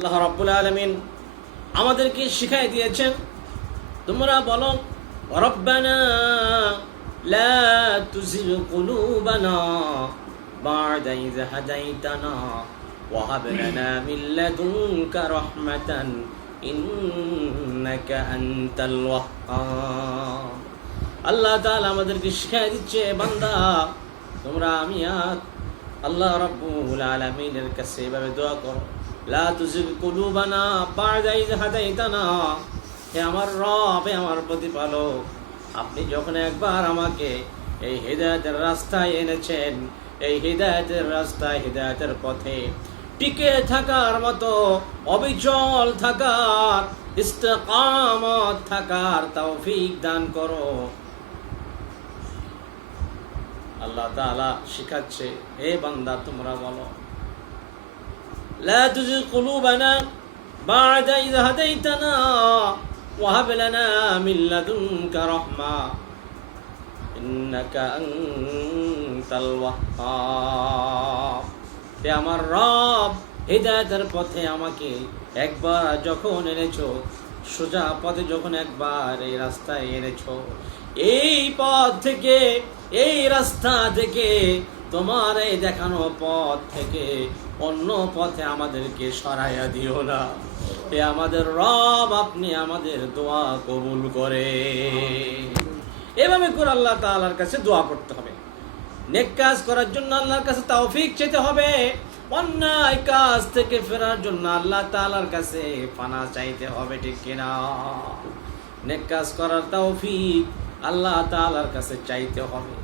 আল্লাহ রাব্বুল আলামিন আমাদেরকে শিখাই দিয়েছেন, তোমরা বলো রব্বানা লা তুজিগ কুলুবানা বা'দা ইয হাদাইতানা ওয়া হাব লানা মিন লাদুনকা রাহমাতান ইন্নাকা আনতাল ওয়াহ্হাব। আল্লাহ তাআলা আমাদেরকে শিখাই দিচ্ছে, বান্দা তোমরা আমি আল্লাহ রাব্বুল আলামিনের কাছে এভাবে দোয়া করো, লা তুজিগ কুলুবানা বা'দা ইয হাদাইতানা, হে আমার রব, হে আমার প্রতিপালক, আপনি যখন একবার আমাকে এই হিদায়াতের রাস্তায় এনেছেন, এই হিদায়াতের রাস্তায়, হিদায়াতের পথে টিকে থাকার মতো, অবিচল থাকার, ইস্তেকামত থাকার তৌফিক দান করো। আল্লাহ তাআলা শিখাচ্ছে, হে বান্দা তোমরা বলো লা তুজিগ কুলুবানা বা'দা ইয হাদাইতানা ওয়া হাব লানা মিন লাদুনকা রাহমা ইন্নাকা আনতাল ওয়াহ্হাব। হে আমার রব, হিদায়াতের পথে আমাকে একবার যখন এনেছো, সোজা পথে যখন একবার এই রাস্তায় এনেছো, এই পথ থেকে, এই রাস্তা থেকে, তোমার এই দেখানো পথ থেকে অন্য পথে আমাদেরকে সরাইয়া দিও না। হে আমাদের রব, আপনি আমাদের দোয়া কবুল করে। এভাবে করে আল্লাহ তাআলার কাছে দোয়া করতে হবে। নেক কাজ করার জন্য আল্লাহর কাছে তৌফিক চাইতে হবে, অন্যায় কাজ থেকে ফেরার জন্য আল্লাহ তাআলার কাছে পানা চাইতে হবে, ঠিক কিনা? নেক কাজ করার তৌফিক আল্লাহ তাআলার কাছে চাইতে হবে।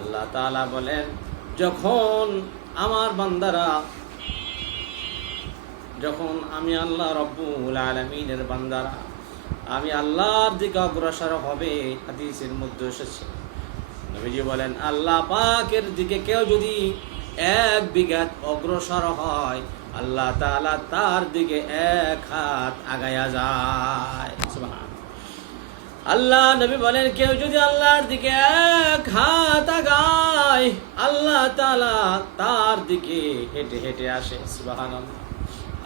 আল্লাহ তাআলা বলেন, যখন আমার বান্দারা, যখন আমি আল্লাহ রাব্বুল আলামিনের বান্দারা আমি আল্লাহর দিকে অগ্রসর হবে, হাদিসের মধ্যে এসেছে, নবীজি বলেন, আল্লাহ পাকের দিকে কেউ যদি 1 বিঘাত অগ্রসর হয়, আল্লাহ তাআলা তার দিকে 1 হাত আগায়া যায়। সুবহান আল্লাহ। নবী বলেন, কেউ যদি আল্লাহর দিকে 1 হাত আগায়, আল্লাহ তাআলা তার দিকে হেঁটে হেঁটে আসে। সুবহানাল্লাহ।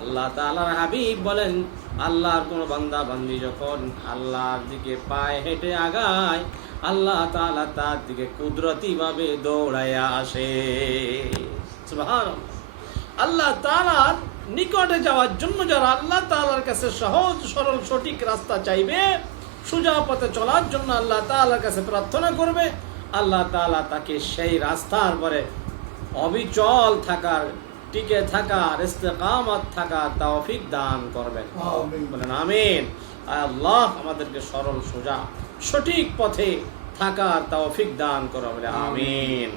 আল্লাহ তাআলার হাবিব বলেন, আল্লাহর কোন বান্দা বান্দি যখন আল্লাহর দিকে পায়ে হেঁটে আগায়, আল্লাহ তাআলা তার দিকে কুদরতি ভাবে দৌড়াইয়া আসে। সুবহানাল্লাহ। আল্লাহ তাআলার নিকটে যাওয়ার জন্য যারা আল্লাহ তাআলার কাছে সহজ সরল সঠিক রাস্তা চাইবে, সোজা পথে চলার জন্য আল্লাহ তাআলার কাছে প্রার্থনা করবে, আল্লাহ তাআলা তাকে সেই রাস্তার পরে অবিচল থাকার, টিকে থাকার, ইস্তেকামত থাকার তৌফিক দান করবেন। বলেন আমিন। আল্লাহ আমাদেরকে সরল সোজা সঠিক পথে থাকার তৌফিক দান করো, বলে আমিন।